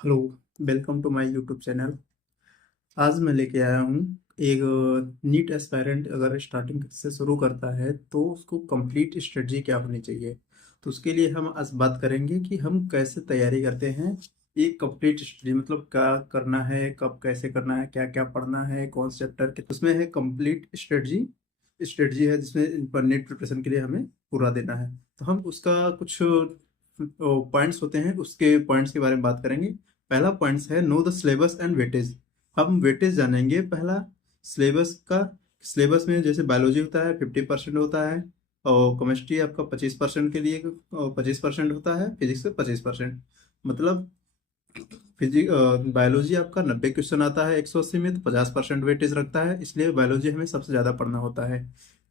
Hello. Welcome to my YouTube channel. आज मैं लेके आया हूँ एक नीट एस्पायरेंट अगर स्टार्टिंग से शुरू करता है तो उसको कंप्लीट स्ट्रेटजी क्या होनी चाहिए। तो उसके लिए हम आज बात करेंगे कि हम कैसे तैयारी करते हैं एक कंप्लीट स्ट्रेटजी, मतलब क्या करना है, कब कैसे करना है, क्या क्या पढ़ना है, कौन से चैप्टर के। उसमें है कंप्लीट स्ट्रेटजी। स्ट्रेटजी है जिसमें पर नीट प्रिपरेशन के लिए हमें पूरा देना है। तो हम उसका कुछ पॉइंट्स होते हैं, उसके पॉइंट्स के बारे में बात करेंगे। पहला पॉइंट्स है know the syllabus and weightage. हम वेटेज जानेंगे पहला सिलेबस का। सिलेबस में जैसे बायोलॉजी होता है 50% होता है, और केमिस्ट्री आपका 25% के लिए 25% होता है, फिजिक्स से 25%। मतलब फिजिक बायोलॉजी आपका 90 क्वेश्चन आता है 180 में, तो 50% वेटेज रखता है, इसलिए बायोलॉजी हमें सबसे ज़्यादा पढ़ना होता है।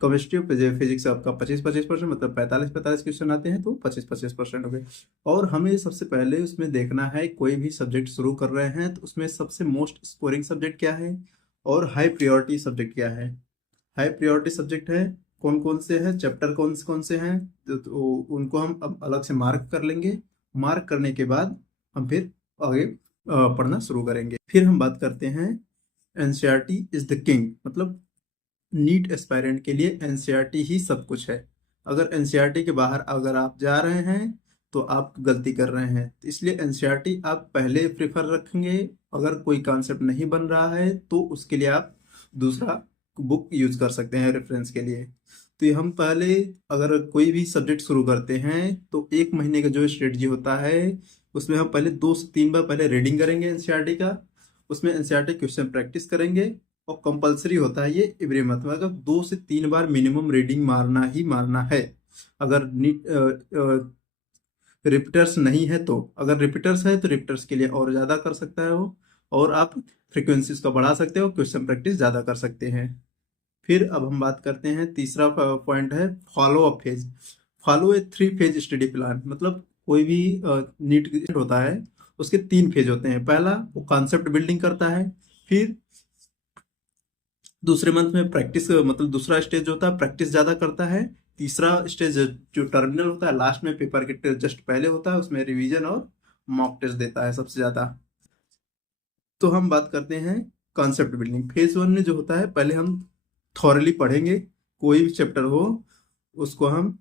केमिस्ट्री और फिजिक्स आपका 25-25%, मतलब 45-45 क्वेश्चन आते हैं, तो 25-25% हो गए। और हमें सबसे पहले उसमें देखना है कोई भी सब्जेक्ट शुरू कर रहे हैं तो उसमें सबसे मोस्ट स्कोरिंग सब्जेक्ट क्या है और हाई प्रियोरिटी सब्जेक्ट क्या है। हाई प्रियोरिटी सब्जेक्ट है कौन कौन से हैं, चैप्टर कौन से हैं, तो उनको हम अब अलग से मार्क कर लेंगे। मार्क करने के बाद हम फिर आगे पढ़ना शुरू करेंगे। फिर हम बात करते हैं एनसीईआरटी इज द किंग, मतलब नीट एस्पायरेंट के लिए एनसीईआरटी ही सब कुछ है। अगर एनसीईआरटी के बाहर अगर आप जा रहे हैं तो आप गलती कर रहे हैं, तो इसलिए एनसीईआरटी आप पहले प्रेफर रखेंगे। अगर कोई कॉन्सेप्ट नहीं बन रहा है तो उसके लिए आप दूसरा बुक यूज कर सकते हैं रेफरेंस के लिए। तो ये हम पहले अगर कोई भी सब्जेक्ट शुरू करते हैं तो एक महीने का जो स्ट्रेटजी होता है उसमें हम पहले 2 से 3 बार पहले रीडिंग करेंगे एनसीईआरटी का। उसमें एनसीईआरटी क्वेश्चन प्रैक्टिस करेंगे, और कंपलसरी होता है ये एवरी मंथ, मतलब 2 से 3 बार मिनिमम रीडिंग मारना ही मारना है। अगर रिपीटर्स नहीं है तो, अगर रिपीटर्स है तो रिपीटर्स के लिए और ज़्यादा कर सकता है वो, और आप फ्रिक्वेंसीज को बढ़ा सकते हो, क्वेश्चन प्रैक्टिस ज़्यादा कर सकते हैं। फिर अब हम बात करते हैं तीसरा पॉइंट है फॉलो अप फेज। फॉलो ए 3 फेज स्टडी प्लान, मतलब कोई भी नीट होता है उसके 3 फेज होते हैं। पहला वो कॉन्सेप्ट बिल्डिंग करता है, फिर दूसरे मंथ में प्रैक्टिस, मतलब दूसरा स्टेज होता है प्रैक्टिस ज्यादा करता है। तीसरा स्टेज जो टर्मिनल होता है लास्ट में पेपर के जस्ट पहले होता है, उसमें रिवीजन और मॉक टेस्ट देता है सबसे ज्यादा। तो हम बात करते हैं कॉन्सेप्ट बिल्डिंग। फेज 1 में जो होता है पहले हम थॉरली पढ़ेंगे, कोई भी चैप्टर हो उसको हम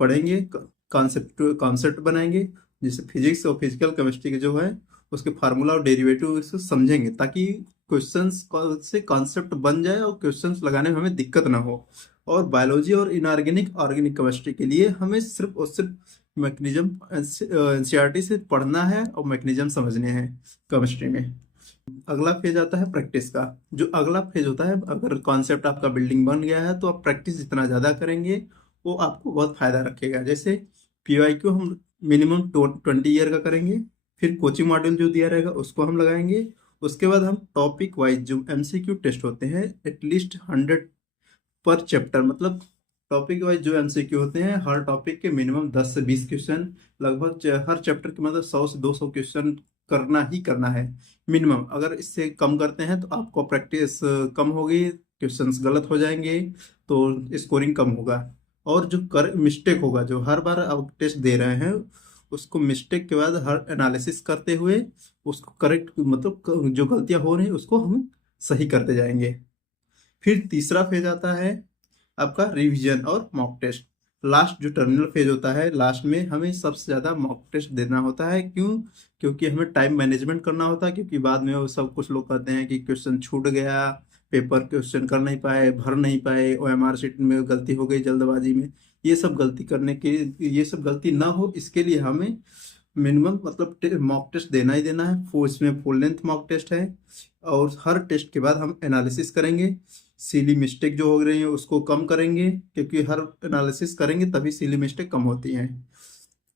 पढ़ेंगे, कॉन्सेप्ट कॉन्सेप्ट बनाएंगे। जैसे फिजिक्स और फिजिकल केमिस्ट्री के जो है उसके फार्मूला और डेरिवेटिव इसको समझेंगे, ताकि क्वेश्चंस से कॉन्सेप्ट बन जाए और क्वेश्चंस लगाने में हमें दिक्कत ना हो। और बायोलॉजी और इनऑर्गेनिक ऑर्गेनिक केमिस्ट्री के लिए हमें सिर्फ और सिर्फ मैकेनिज्म एनसीईआरटी से पढ़ना है और मैकेनिज्म समझने हैं केमिस्ट्री में। अगला फेज आता है प्रैक्टिस का। जो अगला फेज होता है, अगर कॉन्सेप्ट आपका बिल्डिंग बन गया है तो आप प्रैक्टिस जितना ज़्यादा करेंगे वो आपको बहुत फायदा रखेगा। जैसे पीवाईक्यू हम मिनिमम 20 ईयर का करेंगे, फिर कोचिंग मॉड्यूल जो दिया रहेगा उसको हम लगाएंगे। उसके बाद हम टॉपिक वाइज जो एमसीक्यू टेस्ट होते हैं एटलीस्ट 100 पर चैप्टर, मतलब टॉपिक वाइज जो एमसीक्यू होते हैं हर टॉपिक के मिनिमम 10 से 20 क्वेश्चन, लगभग हर चैप्टर के मतलब 100 से 200 क्वेश्चन करना ही करना है मिनिमम। अगर इससे कम करते हैं तो आपको प्रैक्टिस कम होगी, क्वेश्चंस गलत हो जाएंगे, तो स्कोरिंग कम होगा। और जो कर मिस्टेक होगा, जो हर बार आप टेस्ट दे रहे हैं उसको मिस्टेक के बाद हर एनालिसिस करते हुए उसको करेक्ट, मतलब जो गलतियां हो रही हैं उसको हम सही करते जाएंगे। फिर तीसरा फेज आता है आपका रिवीजन और मॉक टेस्ट। लास्ट जो टर्मिनल फेज होता है लास्ट में हमें सबसे ज़्यादा मॉक टेस्ट देना होता है। क्यों? क्योंकि हमें टाइम मैनेजमेंट करना होता है, क्योंकि बाद में वो सब कुछ लोग कहते हैं कि क्वेश्चन छूट गया, पेपर क्वेश्चन कर नहीं पाए, भर नहीं पाए, ओएमआर शीट में गलती हो गई जल्दबाजी में। ये सब गलती करने के, ये सब गलती ना हो इसके लिए हमें मिनिमम मतलब मॉक टेस्ट देना ही देना है। इसमें फुल लेंथ मॉक टेस्ट है, और हर टेस्ट के बाद हम एनालिसिस करेंगे। सिली मिस्टेक जो हो रही है उसको कम करेंगे, क्योंकि हर एनालिसिस करेंगे तभी सिली मिस्टेक कम होती हैं।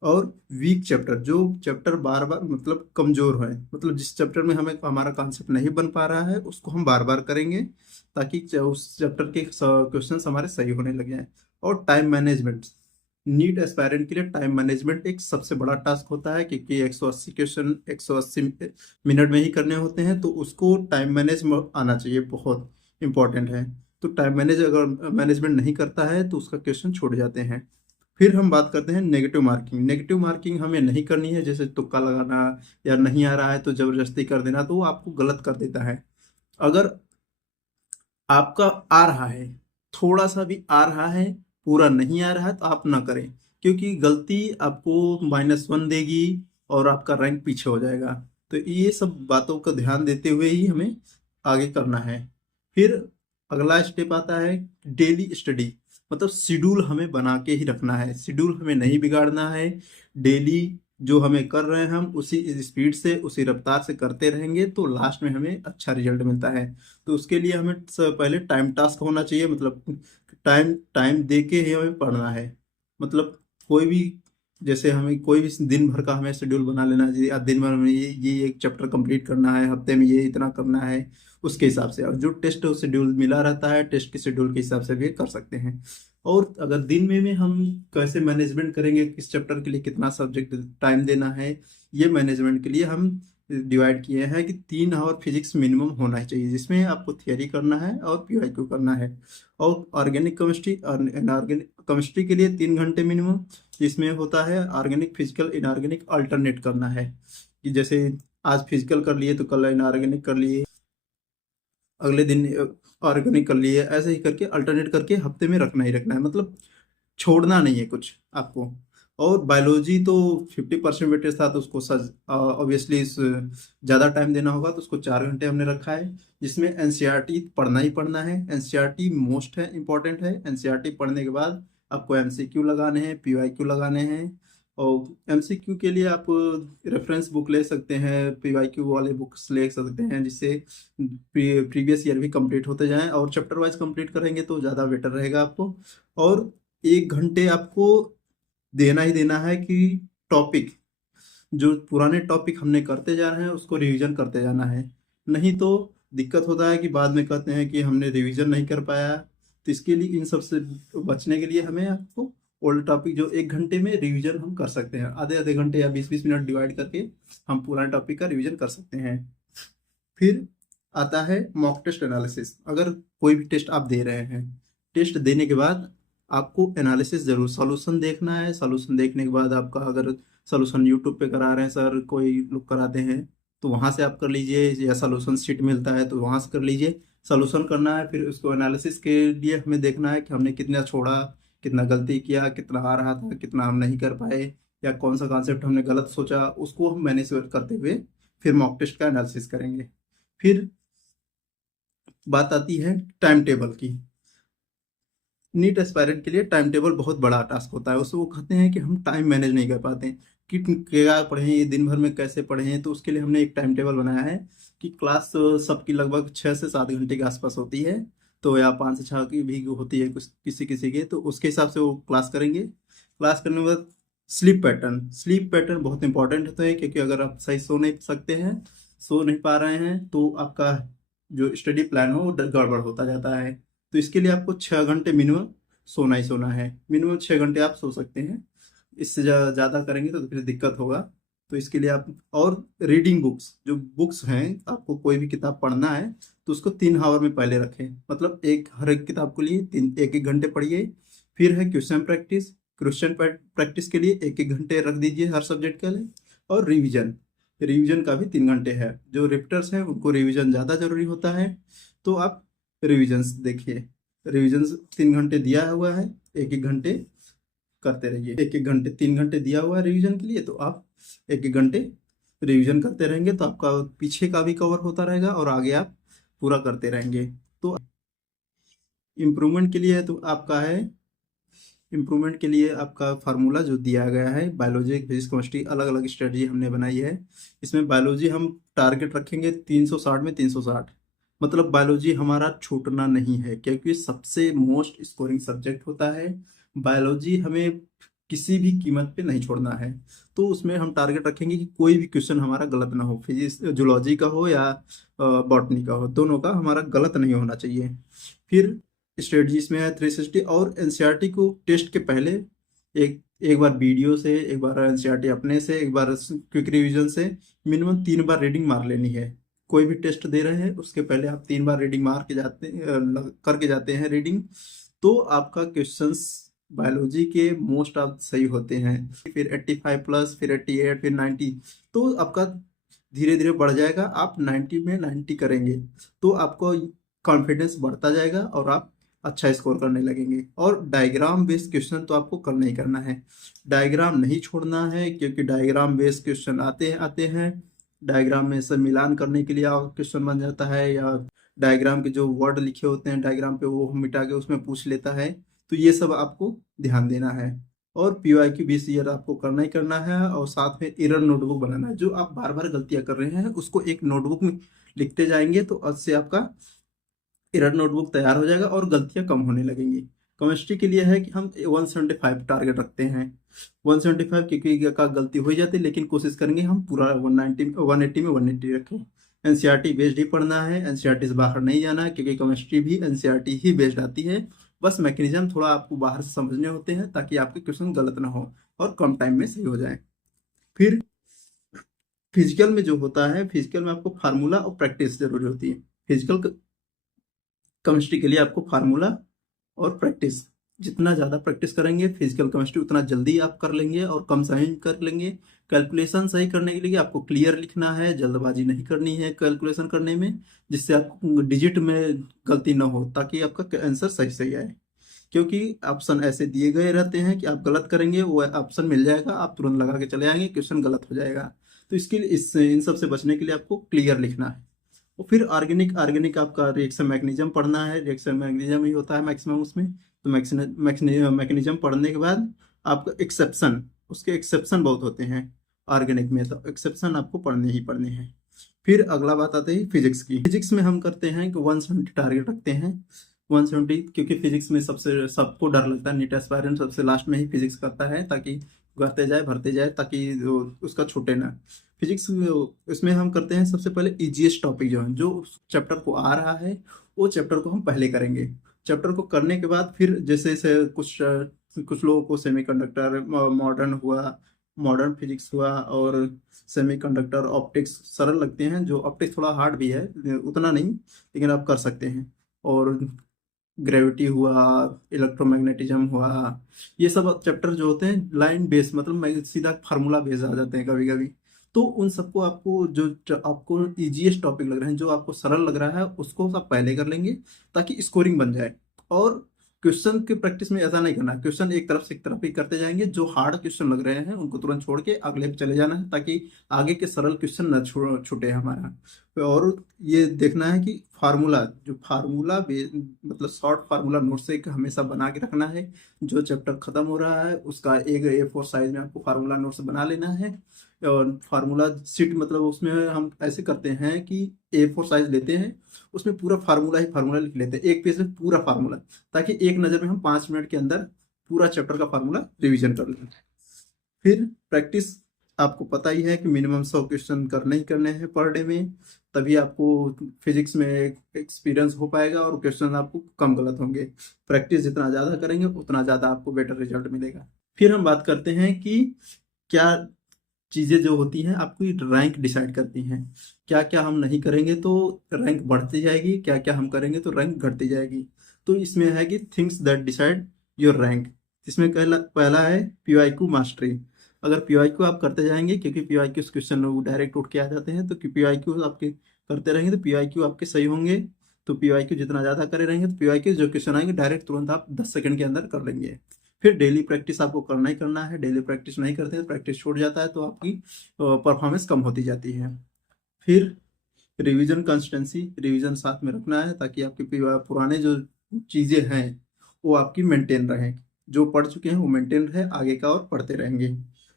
और वीक चैप्टर, जो चैप्टर बार बार मतलब कमजोर है, मतलब जिस चैप्टर में हमें हमारा कॉन्सेप्ट नहीं बन पा रहा है उसको हम बार बार करेंगे, ताकि उस चैप्टर के क्वेश्चन हमारे सही होने लगे हैं। और टाइम मैनेजमेंट, नीट एस्पायरेंट के लिए टाइम मैनेजमेंट एक सबसे बड़ा टास्क होता है, क्योंकि 180 क्वेश्चन 180 मिनट में ही करने होते हैं, तो उसको टाइम मैनेज आना चाहिए, बहुत इंपॉर्टेंट है। तो टाइम मैनेजमेंट नहीं करता है तो उसका क्वेश्चन छूट जाते हैं। फिर हम बात करते हैं नेगेटिव मार्किंग। नेगेटिव मार्किंग हमें नहीं करनी है, जैसे तुक्का लगाना या नहीं आ रहा है तो जबरदस्ती कर देना, तो वो आपको गलत कर देता है। अगर आपका आ रहा है, थोड़ा सा भी आ रहा है, पूरा नहीं आ रहा है, तो आप ना करें, क्योंकि गलती आपको -1 देगी और आपका रैंक पीछे हो जाएगा। तो ये सब बातों का ध्यान देते हुए ही हमें आगे करना है। फिर अगला स्टेप आता है डेली स्टडी। मतलब शेड्यूल हमें बना के ही रखना है, शेड्यूल हमें नहीं बिगाड़ना है। डेली जो हमें कर रहे हैं हम उसी स्पीड से, उसी रफ्तार से करते रहेंगे तो लास्ट में हमें अच्छा रिजल्ट मिलता है। तो उसके लिए हमें पहले टाइम टास्क होना चाहिए, मतलब टाइम टाइम दे के ही हमें पढ़ना है। मतलब कोई भी, जैसे हमें कोई भी दिन भर का हमें शेड्यूल बना लेना चाहिए। आज दिन भर में ये एक चैप्टर कंप्लीट करना है, हफ्ते में ये इतना करना है, उसके हिसाब से। और जो टेस्ट शेड्यूल मिला रहता है, टेस्ट के शेड्यूल के हिसाब से भी कर सकते हैं। और अगर दिन में हम कैसे मैनेजमेंट करेंगे, किस चैप्टर के लिए कितना सब्जेक्ट टाइम देना है, ये मैनेजमेंट के लिए हम डिवाइड किए हैं कि 3 आवर फिजिक्स मिनिमम होना चाहिए, जिसमें आपको थियरी करना है और पीवाईक्यू करना है। और ऑर्गेनिक केमिस्ट्री और इनऑर्गेनिक केमिस्ट्री के लिए 3 घंटे मिनिमम, जिसमें होता है ऑर्गेनिक फिजिकल इनऑर्गेनिक अल्टरनेट करना है। कि जैसे आज फिजिकल कर लिए तो कल इनऑर्गेनिक कर लिए, अगले दिन ऑर्गेनिक कर लिए, ऐसे ही करके अल्टरनेट करके हफ्ते में रखना ही रखना है, मतलब छोड़ना नहीं है कुछ आपको। और बायोलॉजी तो 50% वेटेज था, तो उसको सज ऑब्वियसली ज़्यादा टाइम देना होगा, तो उसको 4 घंटे हमने रखा है, जिसमें एनसीईआरटी पढ़ना ही पढ़ना है। एनसीईआरटी मोस्ट है, इंपॉर्टेंट है। एनसीईआरटी पढ़ने के बाद आपको एमसीक्यू लगाने हैं, पीवाईक्यू लगाने हैं। और एमसीक्यू के लिए आप रेफरेंस बुक ले सकते हैं, पीवाईक्यू वाले बुक्स ले सकते हैं, जिससे प्रीवियस ईयर भी कंप्लीट होते जाएं, और चैप्टर वाइज कंप्लीट करेंगे तो ज़्यादा बेटर रहेगा आपको। और 1 घंटे आपको देना ही देना है कि टॉपिक, जो पुराने टॉपिक हमने करते जा रहे हैं उसको रिवीजन करते जाना है। नहीं तो दिक्कत होता है कि बाद में कहते हैं कि हमने रिवीजन नहीं कर पाया। तो इसके लिए, इन सब से बचने के लिए हमें आपको ओल्ड टॉपिक जो 1 घंटे में रिवीजन हम कर सकते हैं, आधे आधे घंटे या 20-20 मिनट डिवाइड करके हम पुराने टॉपिक का रिवीजन कर सकते हैं। फिर आता है मॉक टेस्ट एनालिसिस। अगर कोई भी टेस्ट आप दे रहे हैं, टेस्ट देने के बाद आपको एनालिसिस जरूर, सॉल्यूशन देखना है। सॉल्यूशन देखने के बाद आपका, अगर सॉल्यूशन यूट्यूब पे करा रहे हैं सर, कोई लोग कराते हैं, तो वहाँ से आप कर लीजिए, या सॉल्यूशन शीट मिलता है तो वहाँ से कर लीजिए। सॉल्यूशन करना है, फिर उसको एनालिसिस के लिए हमें देखना है कि हमने कितना छोड़ा, कितना गलती किया, कितना आ रहा था, कितना हम नहीं कर पाए, या कौन सा कॉन्सेप्ट हमने गलत सोचा, उसको हम मैनेज करते हुए फिर मॉक टेस्ट का एनालिसिस करेंगे। फिर बात आती है टाइम टेबल की। नीट एस्पायरेंट के लिए टाइम टेबल बहुत बड़ा टास्क होता है। उससे वो कहते हैं कि हम टाइम मैनेज नहीं कर पाते हैं कि क्या पढ़ें, ये दिन भर में कैसे पढ़ें। तो उसके लिए हमने एक टाइम टेबल बनाया है कि क्लास सबकी लगभग 6 से 7 घंटे के आसपास होती है, तो या 5 से 6 की भी होती है कुछ किसी किसी के, तो उसके हिसाब से वो क्लास करेंगे। क्लास करने के बाद स्लीप पैटर्न बहुत इंपॉर्टेंट होता है, क्योंकि अगर आप सही सो नहीं सकते हैं, सो नहीं पा रहे हैं, तो आपका जो स्टडी प्लान हो वो गड़बड़ होता जाता है। तो इसके लिए आपको 6 घंटे मिनिमम सोना ही सोना है। मिनिमम 6 घंटे आप सो सकते हैं, इससे ज़्यादा करेंगे तो फिर दिक्कत होगा। तो इसके लिए आप, और रीडिंग बुक्स, जो बुक्स हैं, आपको कोई भी किताब पढ़ना है तो उसको 3 आवर में पहले रखें। मतलब हर एक किताब के लिए 1-1 घंटे पढ़िए। फिर है क्वेश्चन प्रैक्टिस के लिए 1-1 घंटे रख दीजिए हर सब्जेक्ट के लिए। और रिवीजन, रिवीजन का भी 3 घंटे है। जो रिपीटर्स हैं उनको रिवीजन ज़्यादा जरूरी होता है, तो आप रिविजन्स देखिए। रिविजन्स 3 घंटे दिया हुआ है, 1-1 घंटे करते रहिए। 1-1 घंटे, 3 घंटे दिया हुआ है रिवीजन के लिए, तो आप 1-1 घंटे रिवीजन करते रहेंगे, तो आपका पीछे का भी कवर होता रहेगा और आगे आप पूरा करते रहेंगे। तो इम्प्रूवमेंट के लिए तो आपका है, इम्प्रूवमेंट के लिए आपका फार्मूला जो दिया गया है, बायोलॉजी फिजिक्स केमिस्ट्री अलग अलग स्ट्रेटजी हमने बनाई है। इसमें बायोलॉजी हम टारगेट रखेंगे 360 में 360। मतलब बायोलॉजी हमारा छूटना नहीं है, क्योंकि सबसे मोस्ट स्कोरिंग सब्जेक्ट होता है। बायोलॉजी हमें किसी भी कीमत पे नहीं छोड़ना है। तो उसमें हम टारगेट रखेंगे कि कोई भी क्वेश्चन हमारा गलत ना हो, फिजिक्स जूलॉजी का हो या बॉटनी का हो, दोनों का हमारा गलत नहीं होना चाहिए। फिर स्ट्रेटजीज में है 360। और एनसीईआरटी को टेस्ट के पहले एक एक बार वीडियो से, एक बार एनसीईआरटी अपने से, एक बार क्विक रिवीजन से मिनिमम 3 बार रीडिंग मार लेनी है। कोई भी टेस्ट दे रहे हैं उसके पहले आप 3 बार रीडिंग मार के जाते करके जाते हैं रीडिंग, तो आपका क्वेश्चंस बायोलॉजी के मोस्ट ऑफ सही होते हैं, फिर 85 प्लस, फिर 88, फिर 90, तो आपका धीरे धीरे बढ़ जाएगा। आप 90 में 90 करेंगे तो आपको कॉन्फिडेंस बढ़ता जाएगा और आप अच्छा स्कोर करने लगेंगे। और डायग्राम बेस्ड क्वेश्चन तो आपको करना ही करना है, डायग्राम नहीं छोड़ना है, क्योंकि डायग्राम बेस्ड क्वेश्चन आते हैं। डायग्राम में सब मिलान करने के लिए क्वेश्चन बन जाता है, या डायग्राम के जो वर्ड लिखे होते हैं डायग्राम पे वो मिटा के उसमें पूछ लेता है। तो ये सब आपको ध्यान देना है। और PYQ 20 ईयर आपको करना ही करना है, और साथ में एरर नोटबुक बनाना है। जो आप बार बार गलतियां कर रहे हैं उसको एक नोटबुक में लिखते जाएंगे, तो उससे आपका एरर नोटबुक तैयार हो जाएगा और गलतियां कम होने लगेंगी। केमिस्ट्री के लिए है कि हम 175 टारगेट रखते हैं, 175 क्योंकि का गलती हो ही जाती है, लेकिन कोशिश करेंगे हम पूरा 190 180 में 180 रखें। एनसीईआरटी बेस्ड ही पढ़ना है, एनसीईआरटी से बाहर नहीं जाना है, क्योंकि केमिस्ट्री भी एनसीईआरटी ही बेस्ड आती है। बस मैकेनिज्म थोड़ा आपको बाहर से समझने होते हैं ताकि आपके क्वेश्चन गलत ना हो और कम टाइम में सही हो जाए। फिर फिजिकल में जो होता है, फिजिकल में आपको फार्मूला और प्रैक्टिस जरूरी होती है। फिजिकल केमिस्ट्री के लिए आपको फार्मूला और प्रैक्टिस, जितना ज़्यादा प्रैक्टिस करेंगे फिजिकल केमिस्ट्री उतना जल्दी आप कर लेंगे और कम समय में कर लेंगे। कैलकुलेशन सही करने के लिए आपको क्लियर लिखना है, जल्दबाजी नहीं करनी है कैलकुलेशन करने में, जिससे आपको डिजिट में गलती ना हो, ताकि आपका आंसर सही सही आए। क्योंकि ऑप्शन ऐसे दिए गए रहते हैं कि आप गलत करेंगे वो ऑप्शन मिल जाएगा, आप तुरंत लगा के चले आएंगे, क्वेश्चन गलत हो जाएगा। तो इसके लिए इन सब से बचने के लिए आपको क्लियर लिखना है। और फिर ऑर्गेनिक ऑर्गेनिक आपका रिएक्शन मैकेनिज्म पढ़ना है, रिएक्शन मैकेनिज्म ही होता है मैक्सिमम उसमें। तो मैकेनिज्म पढ़ने के बाद आपका एक्सेप्शन, उसके एक्सेप्शन बहुत होते हैं ऑर्गेनिक में, तो एक्सेप्शन आपको पढ़ने ही पढ़ने हैं। फिर अगला बात आती है फिजिक्स की। फिजिक्स में हम करते हैं कि 170 टारगेट रखते हैं, 170, क्योंकि फिजिक्स में सबसे सबको डर लगता है, नीट एस्पायरेंट सबसे लास्ट में ही फिजिक्स करता है, ताकि भरते जाए भरते जाए, ताकि उसका छूटे ना। फिजिक्स इसमें हम करते हैं सबसे पहले इजीएस्ट टॉपिक जो है, जो चैप्टर को आ रहा है वो चैप्टर को हम पहले करेंगे। चैप्टर को करने के बाद फिर जैसे जैसे कुछ लोगों को सेमीकंडक्टर मॉडर्न हुआ, मॉडर्न फिजिक्स हुआ, और सेमीकंडक्टर ऑप्टिक्स सरल लगते हैं, जो ऑप्टिक्स थोड़ा हार्ड भी है, उतना नहीं, लेकिन आप कर सकते हैं। और ग्रेविटी हुआ, इलेक्ट्रोमैग्नेटिज्म हुआ, ये सब चैप्टर जो होते हैं लाइन बेस, मतलब सीधा फार्मूला बेस आ जाते हैं कभी कभी। तो उन सबको आपको जो आपको इजीएस्ट टॉपिक लग रहे हैं, जो आपको सरल लग रहा है, उसको आप पहले कर लेंगे ताकि स्कोरिंग बन जाए। और क्वेश्चन की प्रैक्टिस में ऐसा नहीं करना, क्वेश्चन एक तरफ से एक तरफ ही करते जाएंगे, जो हार्ड क्वेश्चन लग रहे हैं उनको तुरंत छोड़ के अगले पे चले जाना है, ताकि आगे के सरल क्वेश्चन न छूटे हमारा। और ये देखना है कि फार्मूला, जो फार्मूला मतलब शॉर्ट फार्मूला नोट से हमेशा बना के रखना है। जो चैप्टर खत्म हो रहा है उसका एक A4 साइज में आपको फार्मूला नोट से बना लेना है। और फार्मूला सीट मतलब उसमें हम ऐसे करते हैं कि A4 साइज लेते हैं, उसमें पूरा फार्मूला लिख लेते हैं, एक पेज में पूरा फार्मूला, ताकि एक नज़र में हम 5 मिनट के अंदर पूरा चैप्टर का फार्मूला रिवीजन कर लें। फिर प्रैक्टिस आपको पता ही है कि मिनिमम 100 क्वेश्चन करने ही करने हैं पर डे में, तभी आपको फिजिक्स में एक्सपीरियंस हो पाएगा और क्वेश्चन आपको कम गलत होंगे। प्रैक्टिस जितना ज़्यादा करेंगे उतना ज़्यादा आपको बेटर रिजल्ट मिलेगा। फिर हम बात करते हैं कि क्या चीज़ें जो होती हैं आपकी रैंक डिसाइड करती हैं। क्या क्या हम नहीं करेंगे तो रैंक बढ़ती जाएगी, क्या क्या हम करेंगे तो रैंक घटती जाएगी। तो इसमें है कि things that decide your rank. इसमें पहला है PYQ मास्टरी। अगर PYQ आप करते जाएंगे, क्योंकि PYQ क्वेश्चन डायरेक्ट उठ के आ जाते हैं, तो PYQ आपके करते रहेंगे तो PYQ आपके सही होंगे। तो PYQ जितना ज़्यादा करे रहेंगे तो PYQ जो क्वेश्चन आएंगे डायरेक्ट तुरंत आप 10 सेकंड के अंदर कर लेंगे। फिर डेली प्रैक्टिस आपको करना ही करना है, डेली प्रैक्टिस नहीं करते हैं प्रैक्टिस छूट जाता है, तो आपकी परफॉर्मेंस कम होती जाती है। फिर रिवीजन कंसिस्टेंसी, रिवीजन साथ में रखना है, ताकि आपके पुराने जो चीज़ें हैं वो आपकी मेंटेन रहें, जो पढ़ चुके हैं वो मेंटेन रहे, आगे का और पढ़ते रहेंगे।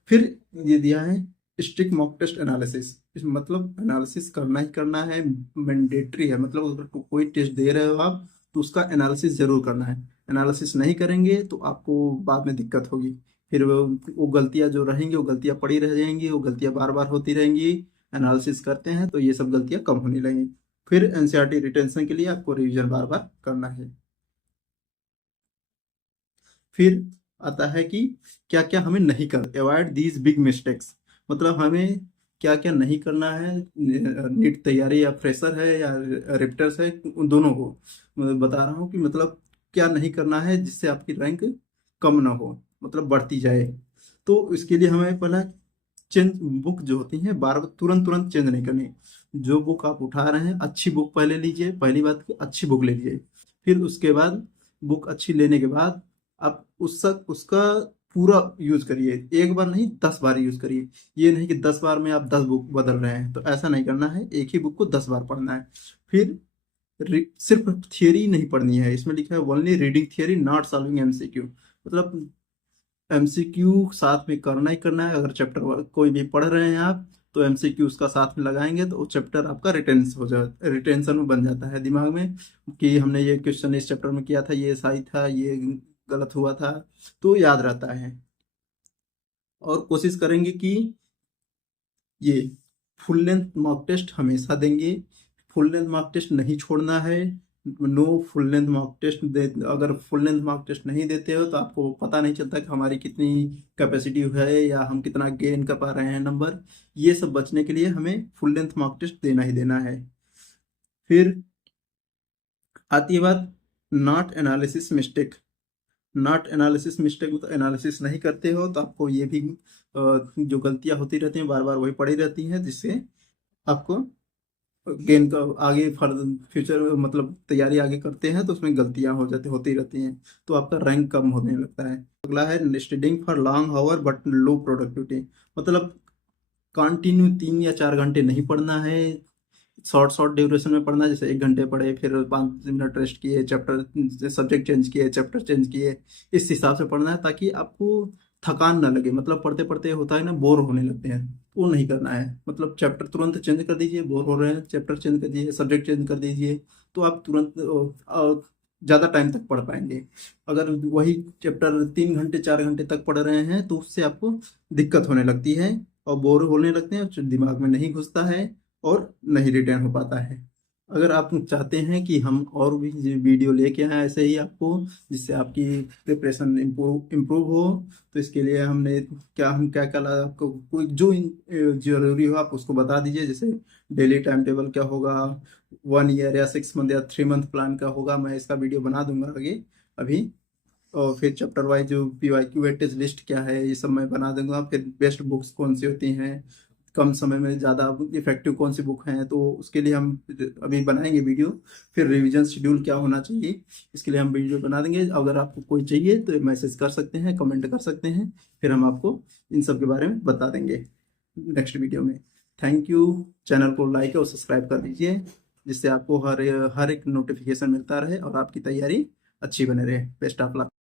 फिर ये दिया है स्ट्रिक्ट मॉक टेस्ट एनालिसिस, इस मतलब एनालिसिस करना ही करना है, मैंडेटरी है। मतलब अगर कोई टेस्ट दे रहे हो आप तो उसका एनालिसिस जरूर करना है। एनालिसिस नहीं करेंगे तो आपको बाद में दिक्कत होगी, फिर वो गलतियां जो रहेंगी वो गलतियां पड़ी रह जाएंगी, वो गलतियां बार बार होती रहेंगी। एनालिसिस करते हैं तो ये सब गलतियां कम होने लगेंगी। फिर एनसीईआरटी रिटेंशन के लिए आपको रिवीजन बार बार करना है। फिर आता है कि क्या क्या हमें नहीं कर, अवॉइड दीज बिग मिस्टेक्स, मतलब हमें क्या क्या नहीं करना है। नीट तैयारी या फ्रेशर है या रिप्टर्स है, उन दोनों को मैं बता रहा हूँ कि मतलब क्या नहीं करना है जिससे आपकी रैंक कम ना हो, मतलब बढ़ती जाए। तो इसके लिए हमें पहला चेंज, बुक जो होती है बार बार तुरंत तुरंत चेंज नहीं करनी। जो बुक आप उठा रहे हैं अच्छी बुक पहले लीजिए, पहली बात कि अच्छी बुक ले लीजिए। फिर उसके बाद बुक अच्छी लेने के बाद आप उसका उसका पूरा यूज करिए, एक बार नहीं 10 बार यूज करिए। ये नहीं कि 10 बार में आप 10 बुक बदल रहे हैं, तो ऐसा नहीं करना है, एक ही बुक को 10 बार पढ़ना है। फिर सिर्फ थियरी नहीं पढ़नी है, इसमें लिखा है only reading theory not solving MCQ. मतलब एमसीक्यू साथ में करना ही करना है। अगर चैप्टर कोई भी पढ़ रहे हैं आप, तो एमसीक्यू उसका साथ में लगाएंगे तो चैप्टर आपका रिटेंशन में बन जाता है दिमाग में, कि हमने ये क्वेश्चन इस चैप्टर में किया था, ये सही था, ये गलत हुआ था, तो याद रहता है। और कोशिश करेंगे कि ये फुल लेंथ मॉक टेस्ट हमेशा देंगे, फुल लेंथ मॉक टेस्ट नहीं छोड़ना है। No full length mock test दे, अगर फुल लेंथ मॉक टेस्ट नहीं देते हो तो आपको पता नहीं चलता कि हमारी कितनी कैपेसिटी है या हम कितना गेन कर पा रहे हैं नंबर। ये सब बचने के लिए हमें फुल लेंथ मॉक टेस्ट देना ही देना है। फिर आती है बात not analysis mistake. Not analysis mistake, मतलब एनालिसिस नहीं करते हो तो आपको ये भी जो गलतियां होती रहती हैं बार बार वही पड़ी रहती हैं, जिससे आपको गेन का आगे फ्यूचर मतलब तैयारी आगे करते हैं तो उसमें गलतियां होती रहती हैं, तो आपका रैंक कम होने लगता है। अगला है studying for long hour but low productivity. मतलब कंटिन्यू 3 या 4 घंटे नहीं पढ़ना है, शॉर्ट शॉर्ट ड्यूरेशन में पढ़ना है। जैसे 1 घंटे पढ़े, फिर 5 मिनट रेस्ट किए, चैप्टर सब्जेक्ट चेंज किए, चैप्टर चेंज किए, इस हिसाब से पढ़ना है ताकि आपको थकान ना लगे। मतलब पढ़ते पढ़ते होता है ना, बोर होने लगते हैं, वो नहीं करना है। मतलब चैप्टर तुरंत चेंज कर दीजिए, बोर हो रहे हैं चैप्टर चेंज कर दीजिए, सब्जेक्ट चेंज कर दीजिए, तो आप तुरंत ज़्यादा टाइम तक पढ़ पाएंगे। अगर वही चैप्टर 3 घंटे 4 घंटे तक पढ़ रहे हैं तो उससे आपको दिक्कत होने लगती है और बोर होने लगते हैं, दिमाग में नहीं घुसता है और नहीं रिटेन हो पाता है। अगर आप चाहते हैं कि हम और भी वीडियो लेके आए ऐसे ही आपको, जिससे आपकी प्रिपरेशन इम्प्रूव हो, तो इसके लिए हम क्या क्या आपको कोई जो जरूरी हो आप उसको बता दीजिए। जैसे डेली टाइम टेबल क्या होगा, 1 ईयर या 6 मंथ या 3 मंथ प्लान का होगा, मैं इसका वीडियो बना दूंगा आगे अभी। और फिर चैप्टर वाइज जो PYQ वेटेज लिस्ट क्या है ये सब मैं बना दूंगा। फिर बेस्ट बुक्स कौन सी होती हैं, कम समय में ज़्यादा इफेक्टिव कौन सी बुक हैं, तो उसके लिए हम अभी बनाएंगे वीडियो। फिर रिवीजन शेड्यूल क्या होना चाहिए, इसके लिए हम वीडियो बना देंगे। अगर आपको कोई चाहिए तो मैसेज कर सकते हैं, कमेंट कर सकते हैं, फिर हम आपको इन सब के बारे में बता देंगे नेक्स्ट वीडियो में। Thank you. चैनल को लाइक और सब्सक्राइब कर दीजिए, जिससे आपको हर एक नोटिफिकेशन मिलता रहे और आपकी तैयारी अच्छी बने रहे। Best of luck.